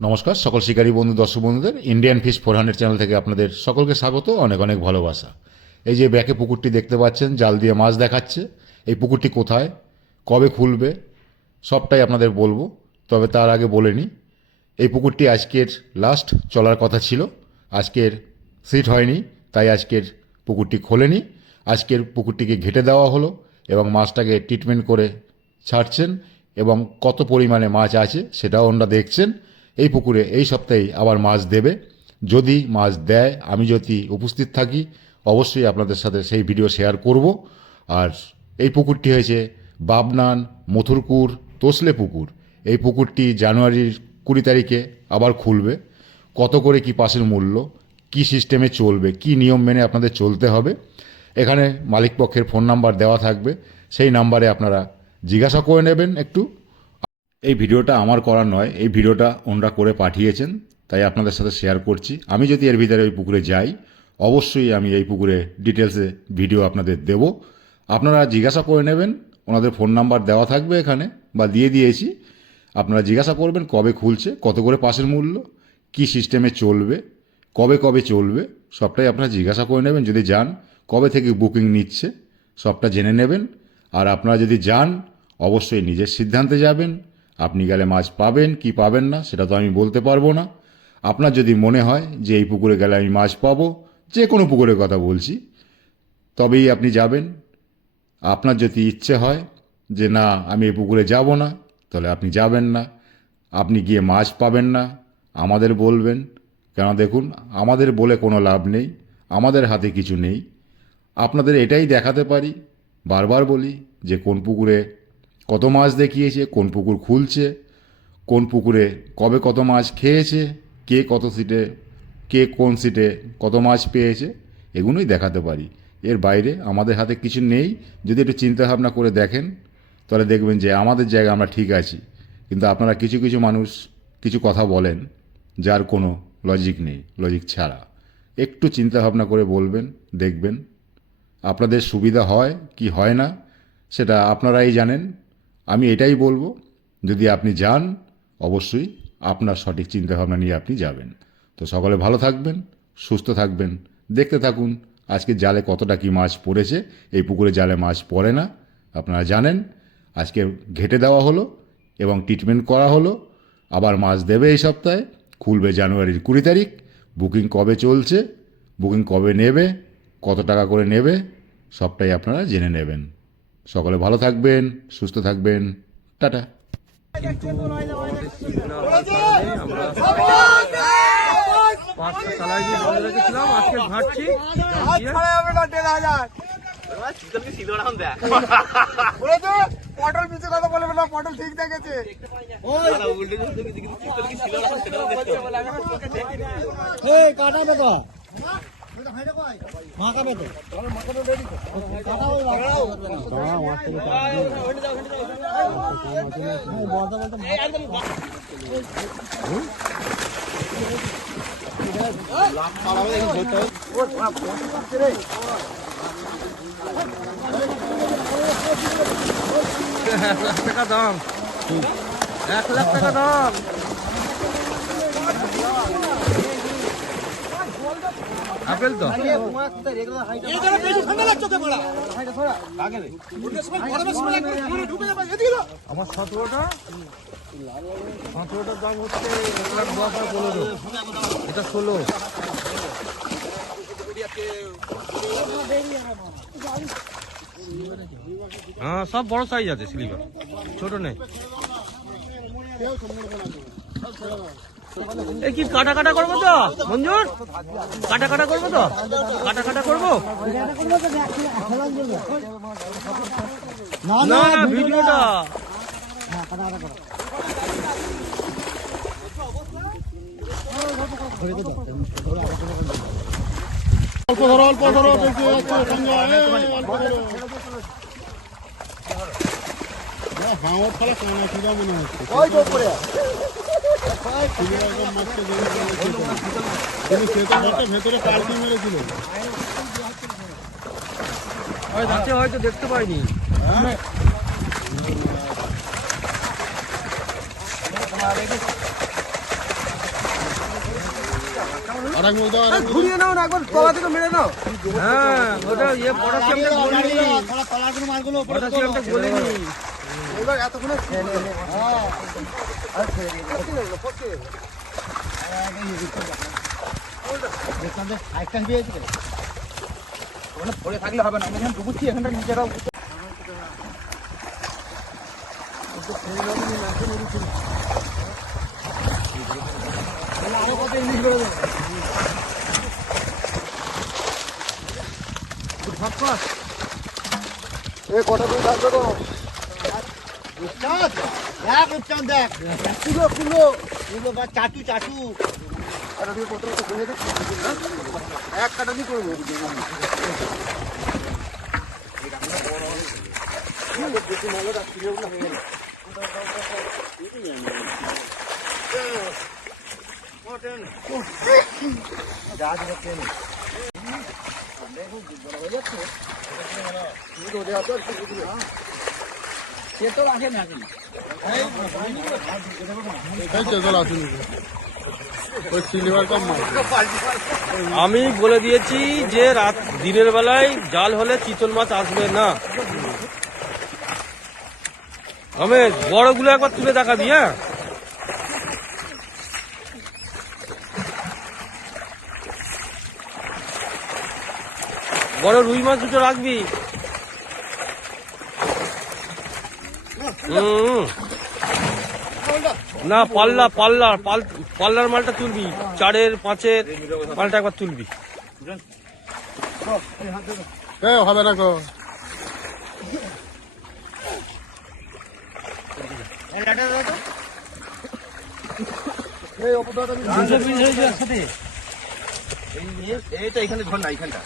নমস্কার সকল শিকারী বন্ধু দর্শক বন্ধুদের ইন্ডিয়ান ফিশ 400 চ্যানেল থেকে আপনাদের সকলকে স্বাগত, অনেক অনেক ভালোবাসা। এই যে ব্যাকে পুকুরটি দেখতে পাচ্ছেন, জাল দিয়ে মাছ দেখাচ্ছে। এই পুকুরটি কোথায়, কবে খুলবে, সবটাই আপনাদের বলবো। তবে তার আগে বলে নিই, এই পুকুরটি আজকের লাস্ট চলার কথা ছিল, আজকের সিট হয়নি, তাই আজকের পুকুরটি খোলেনি। আজকের পুকুরটিকে ঘেটে দেওয়া হলো এবং মাছটাকে ট্রিটমেন্ট করে ছাড়ছেন এবং কত পরিমাণে মাছ আছে সেটাও ওনারা দেখছেন। এই পুকুরে এই সপ্তাহেই আবার মাছ দেবে। যদি মাছ দেয়, আমি যদি উপস্থিত থাকি, অবশ্যই আপনাদের সাথে সেই ভিডিও শেয়ার করব। আর এই পুকুরটি হয়েছে বাবনান মথুরপুর তোসলে পুকুর। এই পুকুরটি জানুয়ারির 20 তারিখে আবার খুলবে। কত করে কি পাসের মূল্য, কি সিস্টেমে চলবে, কি নিয়ম মেনে আপনাদের চলতে হবে, এখানে মালিক পক্ষের ফোন নাম্বার দেওয়া থাকবে, সেই নাম্বারে আপনারা জিজ্ঞাসা করে নেবেন একটু। এই ভিডিওটা আমার করার নয়, এই ভিডিওটা ওনারা করে পাঠিয়েছেন, তাই আপনাদের সাথে শেয়ার করছি। আমি যদি এর ভিতরে ওই পুকুরে যাই, অবশ্যই আমি এই পুকুরে ডিটেলসে ভিডিও আপনাদের দেব। আপনারা জিজ্ঞাসা করে নেবেন, ওনাদের ফোন নাম্বার দেওয়া থাকবে এখানে বা দিয়ে দিয়েছি। আপনারা জিজ্ঞাসা করবেন কবে খুলছে, কত করে পাসের মূল্য, কি সিস্টেমে চলবে, কবে কবে চলবে, সবটাই আপনারা জিজ্ঞাসা করে নেবেন। যদি যান, কবে থেকে বুকিং নিচ্ছে, সবটা জেনে নেবেন। আর আপনারা যদি যান, অবশ্যই নিজের সিদ্ধান্তে যাবেন। আপনি গেলে মাছ পাবেন কি পাবেন না সেটা তো আমি বলতে পারবো না। আপনার যদি মনে হয় যে এই পুকুরে গেলে আমি মাছ পাবো, যে কোনো পুকুরের কথা বলছি, তবেই আপনি যাবেন। আপনার যদি ইচ্ছে হয় যে না আমি এই পুকুরে যাব না, তাহলে আপনি যাবেন না। আপনি গিয়ে মাছ পাবেন না, আমাদের বলবেন। কেন দেখুন, আমাদের বলে কোনো লাভ নেই, আমাদের হাতে কিছু নেই। আপনাদের এটাই দেখাতে পারি, বারবার বলি, যে কোন পুকুরে কত মাছ দেখিয়েছে, কোন পুকুর খুলছে, কোন পুকুরে কবে কত মাছ খেয়েছে, কে কত সিটে, কে কোন সিটে কত মাছ পেয়েছে, এগুলোই দেখাতে পারি। এর বাইরে আমাদের হাতে কিছু নেই। যদি একটু চিন্তাভাবনা করে দেখেন, তাহলে দেখবেন যে আমাদের জায়গায় আমরা ঠিক আছি। কিন্তু আপনারা কিছু কিছু মানুষ কিছু কথা বলেন যার কোনো লজিক নেই, লজিক ছাড়া। একটু চিন্তাভাবনা করে বলবেন, দেখবেন আপনাদের সুবিধা হয় কি হয় না সেটা আপনারাই জানেন। আমি এটাই বলবো, যদি আপনি যান, অবশ্যই আপনার সঠিক চিন্তাভাবনা নিয়ে আপনি যাবেন। তো সকলে ভালো থাকবেন, সুস্থ থাকবেন, দেখতে থাকুন আজকে জালে কতটা কি মাছ পড়েছে। এই পুকুরে জালে মাছ পড়ে না, আপনারা জানেন। আজকে ঘেটে দেওয়া হলো এবং ট্রিটমেন্ট করা হলো। আবার মাছ দেবে এই সপ্তাহে, খুলবে জানুয়ারির 20 তারিখ। বুকিং কবে চলছে, বুকিং কবে নেবে, কত টাকা করে নেবে, সবটাই আপনারা জেনে নেবেন। সকলে ভালো থাকবেন, সুস্থ থাকবেন, টাটা। কিন্তু আমাদের সিট না হওয়ার কারণে আমরা 5টা চালাই দিয়ে বন্ধ রেখেছিলাম। আজকে ঘাটছি পটল পিছু কথা বলবে না, পটল ঠিক দেখেছে। কাটাবে তো মাখাবে তো টাকা দাম, 1 লাখ টাকা দাম। আপেল তো আমার 17টা দাম হচ্ছে 1,15,000, এটা 16। হ্যাঁ, সব বড় সাইজ আছে স্লিভার, ছোট নেই। এই কি কাটা কাটা করবো তো মঞ্জুর, কাটা কাটা করবো তো, কাটা কাটা করবো না না ভিডিওটা। অল্প ধরো, অল্প ধরো, বেশি যাচ্ছে সঙ্গে হাওয়ার ফলে কানা খিদা মনে হচ্ছে। ভেতরে কালকে মেরেছিল, হয়তো দেখতে পাইনি। ঘুরিয়ে নাও না একবার তলা থেকে মেরে নাও। হ্যাঁ ওটা ইয়ে পটাশিয়ামটা গলিনি, পটাশিয়ামটা গলিনি। এবার এতক্ষণে খেয়ে নেবে। হ্যাঁ আর খেয়ে নেবে। পড়ে থাকলে হবে না, আমি এখানে ঢুকুচ্ছি, এখানটা নিজেরাও আরো কত ইংলিশ করে দেবে। এ কটা দিন থাকবে তো? আরে তুই কত তো খুলে দে। এক কাটা দিয়ে করবো। আমি বলে দিয়েছি যে রাত দিনের বেলায় জাল হলে চিতল মাছ আসবে না। আমি বড়গুলো একবার তুলে দেখাবি। হ্যাঁ বড় রুই মাছ দুটো রাখবি। না পাল্লা পাল্লার মালটা তুলবি, 4-এর 5-এর মালটা একবার তুলবি। হবে না গো। এইটা এখানে ধর না, এইখানটা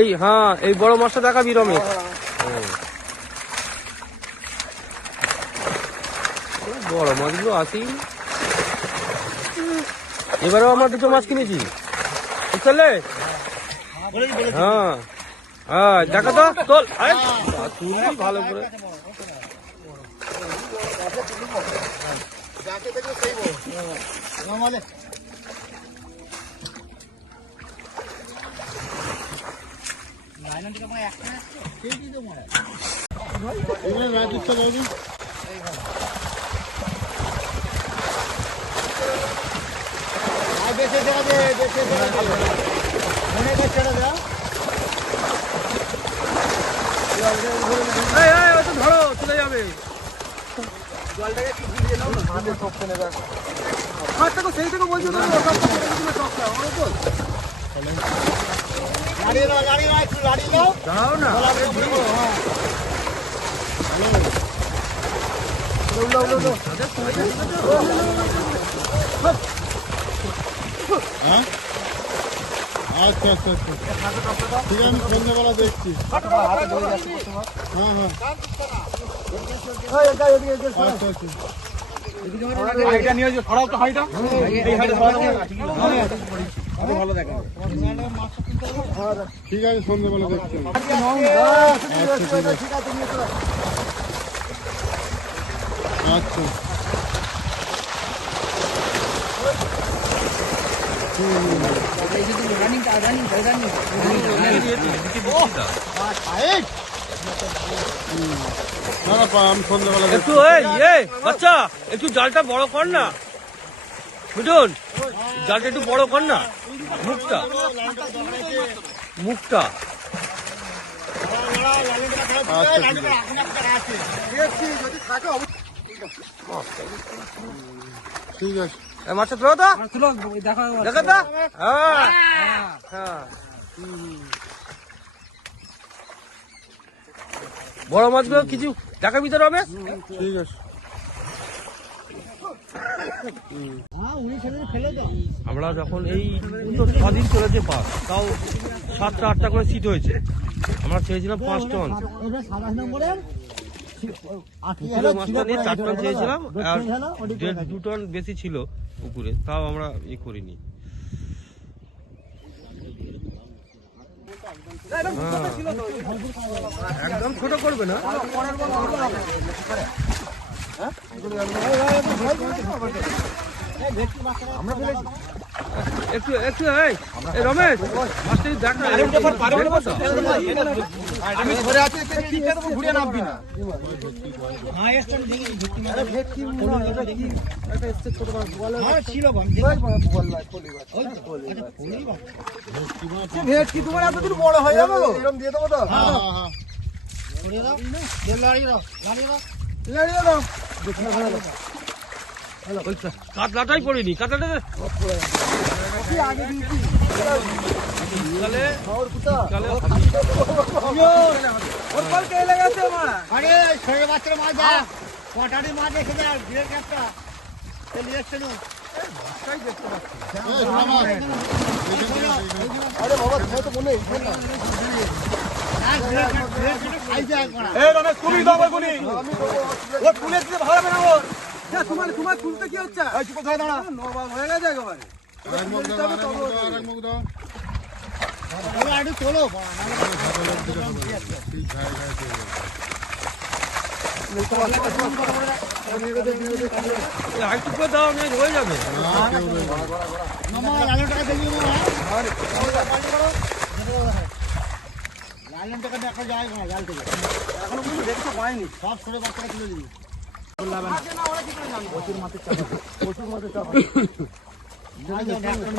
এই হ্যাঁ এই বড় মাছটা দেখাবি রমেশ। বড় মাছগুলো আসি। এবারেও আমরা দুটো মাছ কিনেছি, বুঝলে? হ্যাঁ হ্যাঁ দেখা তো তোল তুলবি ভালো করে। ধরো চলে যাবে। সেই থেকে বলছি না, দাও না আচ্ছা আচ্ছা আচ্ছা ঠিক আছে, আমি সন্ধ্যাবেলা দেখছি। হ্যাঁ হ্যাঁ আচ্ছা আচ্ছা ঠিক আছে, সন্ধ্যাবেলা দেখছি। আচ্ছা না না, আমি সন্ধ্যাবেলা একটু বাচ্চা একটু জালটা বড় কর না মিঠুন, জালটা একটু বড় কর না, মুখটা ঠিক আছে। মাছটা তুলো তো, দেখা তো। হ্যাঁ হ্যাঁ বড় মাছগুলো কিছু দেখাবি তো রমেশ। ঠিক আছে। আমরা যখন এই 6 দিন চলেছে পাস, তাও 7টা-8টা করে সিট হয়েছে। আমরা চেয়েছিলাম 5 টন, মাছটা নিয়ে 4 টন চেয়েছিলাম, আর 1.5-2 টন বেশি ছিল পুকুরে, তাও আমরা করিনি। একদম ছোট করবে না। আমরা ফেলেছি। একটু একটু এই রমেশ মাছটা দেখা আমি ধরে আছি, ঘুরে নামবি না। ভেটকি তোমার এতদিন বড় হয়ে যাবে গো? এরকম দিয়ে দেবো তো? লাড়িয়ে দাও। কাতলাটাই পড়িনি কাতলাটা কি আগে দিয়েছি? কালে খাওয়ার কুতা। কালে ওর পাল কে লেগেছে আমার? আরে ছেলে বাচ্চারা মাছ যা কটারি মাছ এসে যা বিরাট একটা নিয়ে এসছে নু। আরে বাবা, তুমি তো মনে হয় না। খাইছে একবার এই রমেশ কুলি দাও কুলি আমি দেবো। ও কুলে দিতে ভালো হবে না ওর তোমার খুলতে কি হচ্ছে? এই চুপ করে দাঁড়া নবাব হয়ে গেছে একেবারে। একটু তোলো একটু করে দাও না হয়ে যাবে মামা লালন টাকা দিয়ে দিও লালন টাকা দেখা যায় না জাল থেকে এখনো কিন্তু দেখতে পাইনি। সব ছোট বাচ্চারা তুলে দিবি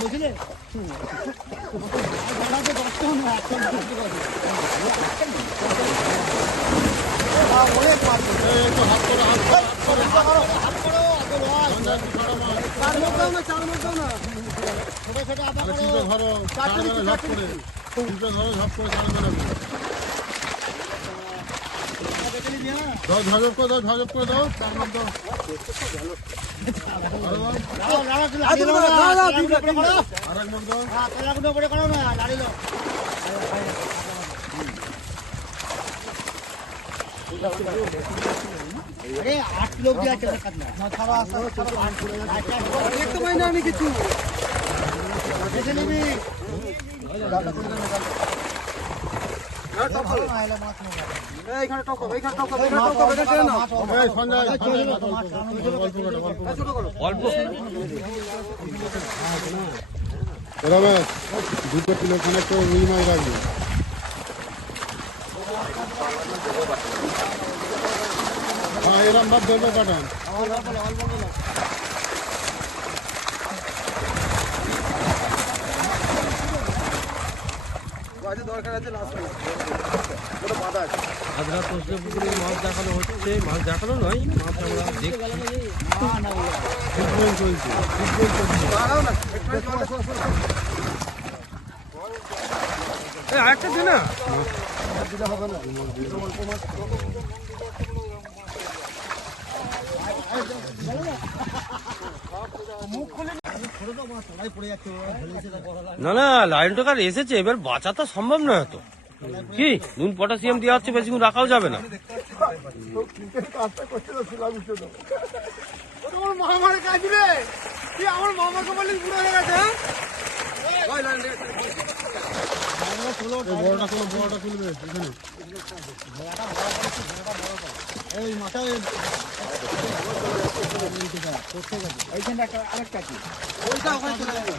বুঝলে ছোট ছোট আদা করো अरे 8 किलो भी আছে দেখতে পাই না আমি কিছু। দেখে নিবি এইখানে টক হবে, এইখানে টক হবে, এইখানে টক হবে, এটা টেনে নাও। অল্প রমেশ 2 কিলো খানিক তো রুই মাছ রাখবি। হ্যাঁ এরম ভাব ধরবে পাঠান। দরকার আছে লাস্ট আদ্রা তোষে পুকুরে মাছ দেখানো হচ্ছে মাছ দেখানো নয় মাছ আমরা দেখছি ফুটবল চলছে দাঁড়াও না। এই আরেকটা দে না না না লাইন টাকার এসেছে এবার বাঁচা তো সম্ভব নয় তো কি নুন পটাশিয়াম দেওয়া হচ্ছে বেশিক্ষণ রাখাও যাবে না তোমার মামার কাজ রে, তুই আমার মামাকে বললি বুড়ো হয়ে গেছে। বড়টা তুলবে এখানে। এই মাথা এইখানে একটা আরেকটা কি ওইটা ওখানে চলে যাবে।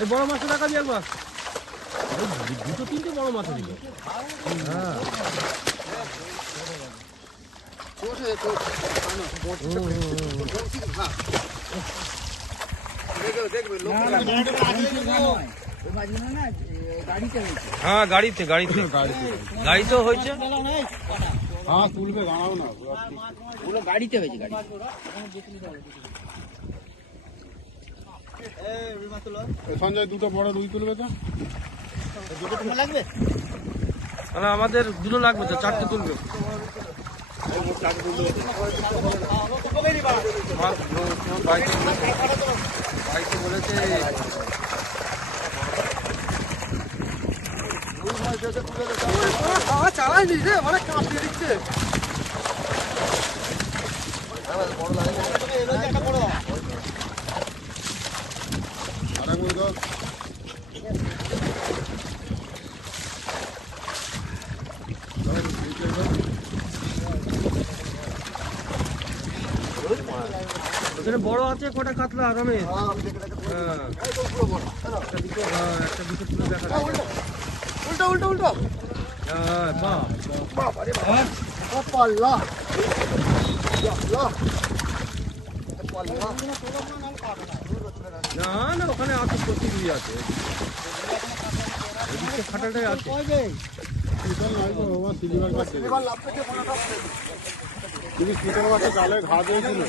এই বড় মাছটা দেখাবি একবার দুটো তিনটে বড় মাছ দিল হ্যাঁ গাড়িতে গাড়িতেও হয়েছে হ্যাঁ তুলবে দাঁড়াও না। গাড়িতে হয়েছে গাড়ি সঞ্জয় 2টো বড় রুই তুলবে তো। দুটো তোমার লাগবে না আমাদের দুটো লাগবে তো চারটে তুলবে বাইকে বলেছে খাওয়া চালাইনি রে, অনেক কাঁপ দিয়ে দিচ্ছে। আরেক মুড়ি দাও। এখানে বড় আছে কটা কাতলা রমেশ? আমি দেখে দেখে হ্যাঁ এই তো পুরো বড় হ্যালো একটা দুটো, হ্যাঁ একটা দুটো তুলে দেখা যায়। উল্টা উল্টা উল্টা হ্যাঁ বাহ, বাবা রে বাবা ও পাল্লা ইয়া পাল্লা না না ওখানে আছে, প্রচুরই আছে, এদিকে খাটাটাই আছে। শীতল নয় গো বাবা, সিলভার কাছে এবার লাভ থেকে ফোনটা তুমি শীতল মাছে জালে ঘা দিয়েছিল